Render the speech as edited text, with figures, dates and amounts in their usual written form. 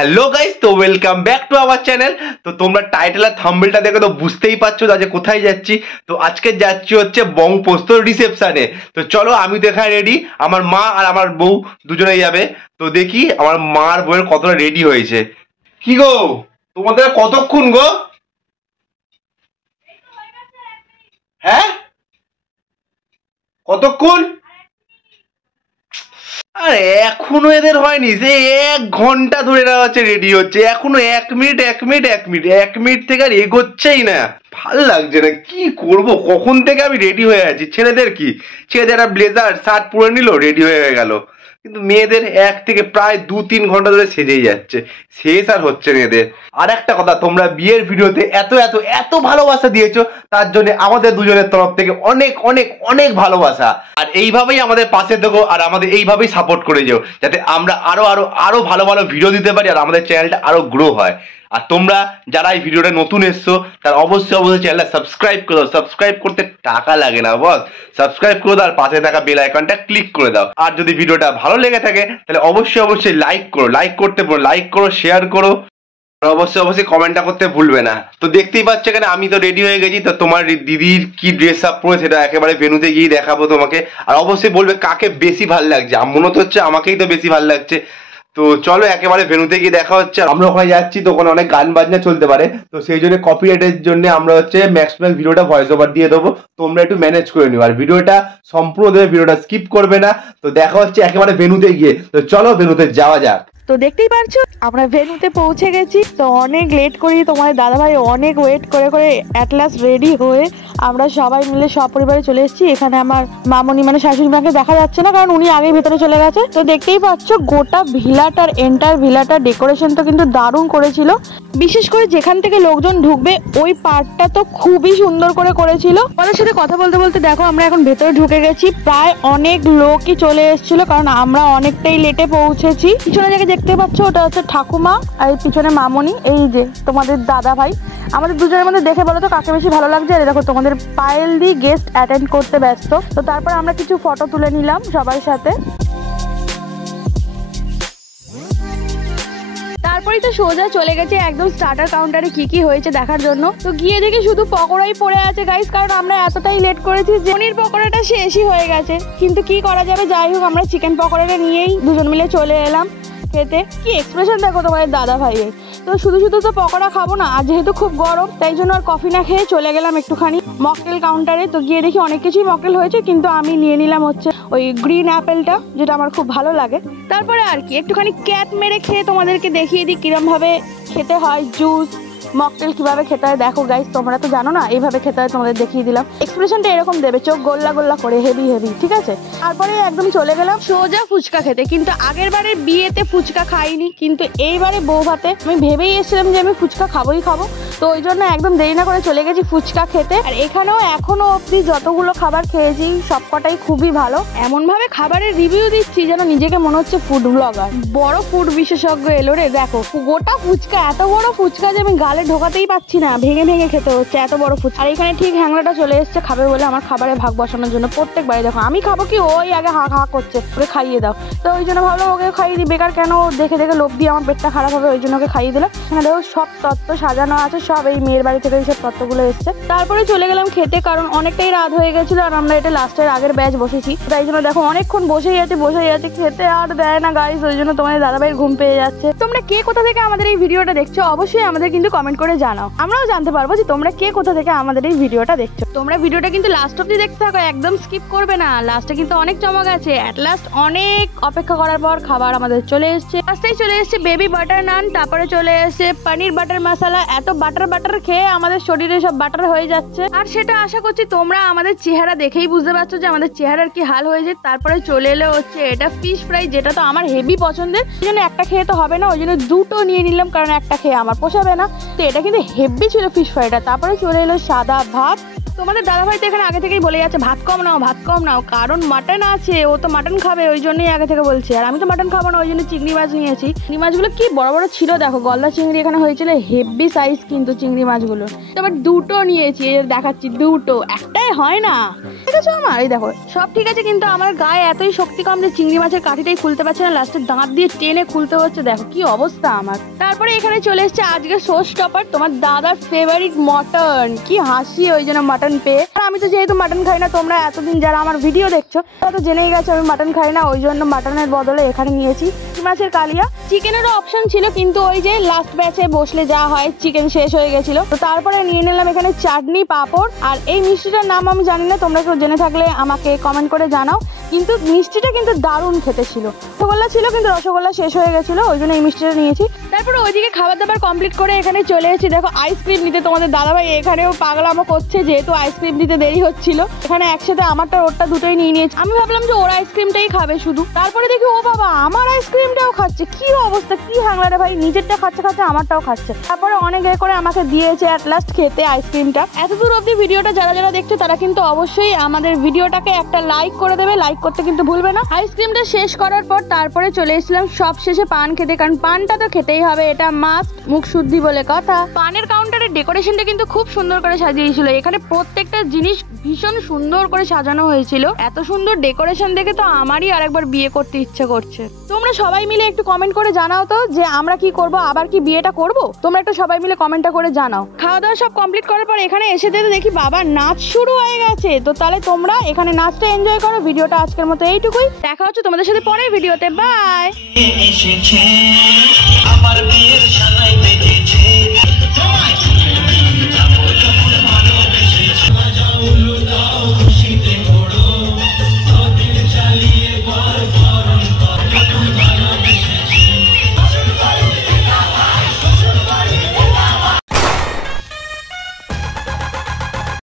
Hello guys, তো welcome back to our channel. তো তোমরা টাইটেল আর থাম্বনেলটা দেখে তো বুঝতেই পারছো আজ কোথায় যাচ্ছি। তো আজকে যাচ্ছি হচ্ছে বংপোস্তর রিসেপশনে। তো চলো, আমি তো এখানে রেডি, আমার মা আর আমার বউ দুজনেই যাবে। তো দেখি আমার মা আর বউয়ের কতটা রেডি হয়েছে। কি গো, তোমাদের কতক্ষণ গো? হ্যাঁ, কতক্ষণ? আরে এখনো এদের হয়নি, সে 1 ঘন্টা ধরে এরা হচ্ছে রেডি হচ্ছে, এখনো 1 মিনিট থেকে আর এগোচ্ছেই না। ভাল লাগছে না, কি করব? কখন থেকে আমি রেডি হয়ে আছি। ছেলেদের কি, ছেলেদের একটা ব্লেজার শার্ট পরে নিল, রেডি হয়ে গেল। কিন্তু মেয়েদের 1 থেকে প্রায় 2-3 ঘন্টা ধরে সেজেই যাচ্ছে, শেষ আর হচ্ছে না এদের। আর একটা কথা, তোমরা বিয়ের ভিডিওতে এত এত এত ভালোবাসা দিয়েছো, তার জন্য আমাদের দুজনের তরফ থেকে অনেক অনেক অনেক ভালোবাসা। আর এইভাবেই আমাদের পাশে থেকো, আর আমাদের এইভাবেই সাপোর্ট করে যাও, যাতে আমরা আরো আরো আরো ভালো ভালো ভিডিও দিতে পারি, আর আমাদের চ্যানেলটা আরো গ্রো হয়। আর তোমরা যারা এই ভিডিওটা নতুন এসছো, তারা অবশ্যই অবশ্যই চ্যানেলটা সাবস্ক্রাইব করে দাও। সাবস্ক্রাইব করতে টাকা লাগে না বস, সাবস্ক্রাইব করে দাও আর পাশে থাকা বেল আইকনটা ক্লিক করে দাও। আর যদি ভিডিওটা ভালো লেগে থাকে তাহলে অবশ্যই অবশ্যই লাইক করো, লাইক করতে পারো, লাইক করো, শেয়ার করো, অবশ্যই অবশ্যই কমেন্টটা করতে ভুলবে না। তো দেখতেই পাচ্ছ এখানে আমি তো রেডি হয়ে গেছি। তো তোমার দিদির কি ড্রেস আপ পরে সেটা একেবারে ভেন্যুতে গিয়ে দেখাবো তোমাকে। আর অবশ্যই বলবে কাকে বেশি ভাল লাগছে। মনে তো হচ্ছে আমাকেই তো বেশি ভাল লাগছে। তো চলো একেবারে ভেন্যুতে গিয়ে দেখা হচ্ছে। আমরা ওখানে যাচ্ছি, তো ওখানে অনেক গান বাজনা চলতে পারে, তো সেই জন্য কপিরাইটের জন্য আমরা হচ্ছে ম্যাক্সিমাম ভিডিওটা ভয়েস ওভার দিয়ে দেবো। তোমরা একটু ম্যানেজ করে নিও, আর ভিডিওটা সম্পূর্ণ দেবে, ভিডিওটা স্কিপ করবে না। তো দেখা হচ্ছে একেবারে ভেন্যুতে গিয়ে। তো চলো ভেন্যুতে যাওয়া যাক। তো দেখতেই পারছো আমরা ভেন্যুতে পৌঁছে গেছি। তো অনেক লেট করি, তোমার দাদাভাই অনেক ওয়েট করে করে অ্যাট লাস্ট রেডি হয়ে আমরা সবাই মিলে সপরিবারে চলে এসেছি। এখানে আমার মামনি মানে শাশুড়ি মাকে দেখা যাচ্ছে না, কারণ উনি আগে ভেতরে চলে গেছে। তো দেখতেই পাচ্ছ গোটা ভিলাটার এন্টার ভিলাটার ডেকোরেশন তো কিন্তু দারুণ করেছিল। বিশেষ করে যেখান থেকে লোকজন ঢুকবে ওই পার্টটা তো খুবই সুন্দর করে করেছিল। ওদের সাথে কথা বলতে বলতে দেখো আমরা এখন ভেতরে ঢুকে গেছি। প্রায় অনেক লোকই চলে এসেছিল, কারণ আমরা অনেকটাই লেটে পৌঁছেছি। পিছনে জায়গায় দেখতে পাচ্ছ ওটা হচ্ছে ঠাকুমা, আর পিছনে মামনি, এই যে তোমাদের দাদা ভাই। আমাদের দুজনের মধ্যে দেখে বলো তো কাকে বেশি ভালো লাগছে? আর দেখো তোমাদের পায়েল দি গেস্ট অ্যাটেন্ড করতে ব্যস্ত। তো তারপর আমরা কিছু ফটো তুলে নিলাম সবার সাথে। তারপরেই তো সোজা চলে গেছে একদম স্টার্টার কাউন্টারে কি কি হয়েছে দেখার জন্য। তো গিয়ে দেখি শুধু পকোড়াই পড়ে আছে গাইস, কারণ আমরা এতটাই লেট করেছি যে পনির পকোড়াটা শেষই হয়ে গেছে। কিন্তু কি করা যাবে, যাই হোক আমরা চিকেন পকোড়াটা নিয়েই দুজন মিলে চলে এলাম খেতে। কি এক্সপ্রেশন দেখো তোমাদের দাদা ভাইয়ের। তো শুধু শুধু তো পকোড়া খাবো না, আর যেহেতু খুব গরম তাই জন্য আর কফি না খেয়ে চলে গেলাম একটুখানি মকটেল কাউন্টারে। তো গিয়ে দেখি অনেক কিছুই মকটেল হয়েছে, কিন্তু আমি নিয়ে নিলাম হচ্ছে ওই গ্রিন অ্যাপেলটা, যেটা আমার খুব ভালো লাগে। তারপরে আর কি একটুখানি ক্যাট মেরে খেয়ে তোমাদেরকে দেখিয়ে দিই কিরম ভাবে খেতে হয় জুস মকটেল, কিভাবে খেতে হয়। দেখো গাইস, তোমরা তো জানো না, এইভাবে খেতে হয়, তোমাদের দেখিয়ে দিলাম। এক্সপ্রেশনটা এরকম দেবে, চোখ গোল্লা গোল্লা করে, হেভি হেভি, ঠিক আছে। তারপরে একদম চলে গেলাম সোজা ফুচকা খেতে। কিন্তু আগের বারের বিয়েতে ফুচকা খাইনি, কিন্তু এইবারে বউ ভাতে আমি ভেবেই এসেছিলাম যে আমি ফুচকা খাবোই খাবো। তো ওই জন্য একদম দেরি না করে চলে গেছি ফুচকা খেতে। আর এখানেও এখনো অব্দি যতগুলো খাবার খেয়েছি সবকটাই খুবই ভালো। এমন ভাবে খাবারের রিভিউ দিচ্ছি যেন নিজেকে মনে হচ্ছে ফুড ব্লগার। বড় ফুড বিশেষজ্ঞ এলো রে। দেখো গোটা ফুচকা, এত বড় ফুচকা যে আমি গালে ঢোকাতেই পাচ্ছি না, ভেঙে ভেঙে খেতে হচ্ছে, এত বড় ফুচকা। আর এখানে ঠিক হ্যাংলাটা চলে এসছে খাবে বলে আমার খাবারে ভাগ বসানোর জন্য। প্রত্যেকবারে দেখো আমি খাবো কি, ওই আগে হা হা করছে, ওকে খাইয়ে দাও। তো ওই জন্য ভাবলাম ওকে খাইয়ে দিই, বেকার কেন দেখে দেখে লোভ দিয়ে আমার পেটটা খারাপ হবে, ওই জন্য ওকে খাইয়ে দিলাম। এখানে দেখো সব তত্ত্ব সাজানো আছে, সব এই মেয়ের বাড়ি থেকে এইসব তত্ত্বগুলো এসছে। তারপরে চলে গেলাম খেতে, কারণ অনেকটাই রাত হয়ে গেছিল আর আমরা এটা লাস্টের আগের ব্যাচ বসেছি। তাই জন্য দেখো অনেকক্ষণ বসেই আছে খেতে আর দেয় না গাইস, ওই জন্য তোমাদের দাদাভাইয়ের ঘুম পেয়ে যাচ্ছে। তোমরা কে কোথা থেকে আমাদের এই ভিডিওটা দেখছো অবশ্যই আমাদের কিন্তু কমেন্ট করে জানাও, আমরাও জানতে পারবো যে তোমরা কে কোথা থেকে আমাদের এই ভিডিওটা দেখছো। তোমরা ভিডিওটা কিন্তু লাস্ট অব্দি দেখতে থাকো, একদম স্কিপ করবে না। লাস্টে কিন্তু অনেক চমক আছে। অ্যাট লাস্ট অনেক অপেক্ষা করার পর খাবার আমাদের চলে এসেছে। ফার্স্টেই চলে এসেছে বেবি বাটার নান, তারপরে চলে এসেছে পনির বাটার মশলা। এত বাটার খেয়ে আমাদের শরীরে সব বাটার হয়ে যাচ্ছে, আর সেটা আশা করছি তোমরা আমাদের চেহারা দেখেই বুঝতে পারছো যে আমাদের চেহারার কি হাল হয়েছে। তারপরে চলে এলো হচ্ছে এটা ফিশ ফ্রাই, যেটা তো আমার হেভি পছন্দের। ওই জন্য একটা খেয়ে তো হবে না, ওই জন্য দুটো নিয়ে নিলাম, কারণ একটা খেয়ে আমার পোষাবে না। তো এটা কিন্তু হেভি ছিল ফিশ ফ্রাইটা। তারপরে চলে এলো সাদা ভাত। তোমাদের দাদাভাই তো এখানে আগে থেকেই বলে যাচ্ছে ভাত কম নাও, কারণ মাটন আছে, ও তো মাটন খাবে, ওই জন্যই আগে থেকে বলছে। আর আমি তো মাটন খাবো না, ওই জন্য চিংড়ি মাছ নিয়েছি। চিংড়ি মাছগুলো কি বড় বড় ছিল, দেখো গলদা চিংড়ি এখানে হয়েছিল, হেভি সাইজ কিন্তু চিংড়ি মাছগুলো। তো আবার দুটো নিয়েছি, দেখাচ্ছি দুটো, একটাই হয় না। ঠিক আছে আমার এই দেখো সব ঠিক আছে, কিন্তু আমার গায়ে এতই শক্তি কম যে চিংড়ি মাছের কাঠিটাই খুলতে পারছে না, লাস্টে দাঁত দিয়ে টেনে খুলতে হচ্ছে। দেখো কি অবস্থা আমার। তারপরে এখানে চলে এসেছে আজকে শো স্টপার, তোমার দাদার ফেভারিট মটন। কি হাসি ওই জন্য মটন পেয়ে। আর আমি তো যেহেতু মটন খাই না, তোমরা এতদিন যারা আমার ভিডিও দেখছো তারা তো জেনেই গেছো আমি মটন খাই না, ওই জন্য মটনের বদলে এখানে নিয়েছি চিংড়ি মাছের কালিয়া। চিকেনেরও অপশন ছিল, কিন্তু ওই যে লাস্ট ব্যাচে বসলে যা হয় চিকেন শেষ হয়ে গেছিল, তো তারপরে নিয়ে নিলাম এখানে চাটনি পাঁপড়। আর এই মিষ্টিটার নাম আমি জানি না, তোমরা কেউ জেনে থাকলে আমাকে কমেন্ট করে জানাও। কিন্তু মিষ্টিটা কিন্তু দারুণ খেতে ছিল। রসগোল্লা ছিল কিন্তু রসগোল্লা শেষ হয়ে গেছিল, ওই জন্য এই মিষ্টিটা নিয়েছি। তারপরে ওইদিকে খাবার দাবার কমপ্লিট করে এখানে চলে এসেছি দেখো আইসক্রিম নিতে। তোমাদের দাদাভাই এখানেও পাগলামো করছে, যেহেতু আইসক্রিম দিতে দেরি হচ্ছিল। এখানে একসাথে আমারটা ওরটা দুটোই নিয়ে নিয়েছি। আমি ভাবলাম যে ওর আইসক্রিমটাই খাবে শুধু, তারপরে দেখি ও বাবা আমার আইসক্রিমটাও খাচ্ছে। কি অবস্থা, কি হাংলা রে ভাই, নিজেরটা খাচ্ছে খাচ্ছে আমারটাও খাচ্ছে। তারপরে অনেক এ করে আমাকে দিয়েছে অ্যাট লাস্ট খেতে আইসক্রিমটা। এতদূর অবধি ভিডিওটা যারা যারা দেখছো তারা কিন্তু অবশ্যই আমাদের ভিডিওটাকে একটা লাইক করে দেবে, লাইক করতে কিন্তু ভুলবে না। আইসক্রিমটা শেষ করার পর তারপরে চলে এসেছিলাম সব শেষে পান খেতে, কারণ পানটা তো খেতেই হবে, এটা মাস্ট, মুখ শুদ্ধি বলে কথা। পানের কাউন্টারের ডেকোরেশনটা কিন্তু খুব সুন্দর করে সাজিয়েছিল। এখানে প্রত্যেকটা জিনিস ভীষণ সুন্দর করে সাজানো হয়েছিল। এত সুন্দর ডেকোরেশন দেখে তো আমারই আরেকবার বিয়ে করতে ইচ্ছে করছে। তোমরা সবাই মিলে একটু কমেন্ট করে জানাও তো যে আমরা কি করব, আবার কি বিয়েটা করব। তোমরা একটু সবাই মিলে কমেন্টটা করে জানাও। খাওয়া দাওয়া সব কমপ্লিট করার পর এখানে এসে দেখি বাবা নাচ শুরু হয়ে গেছে। তো তাহলে তোমরা এখানে নাচটা এনজয় করো। ভিডিওটা আজকের মতো এইটুকুই, দেখা হচ্ছে তোমাদের সাথে পরের ভিডিওতে। বাই।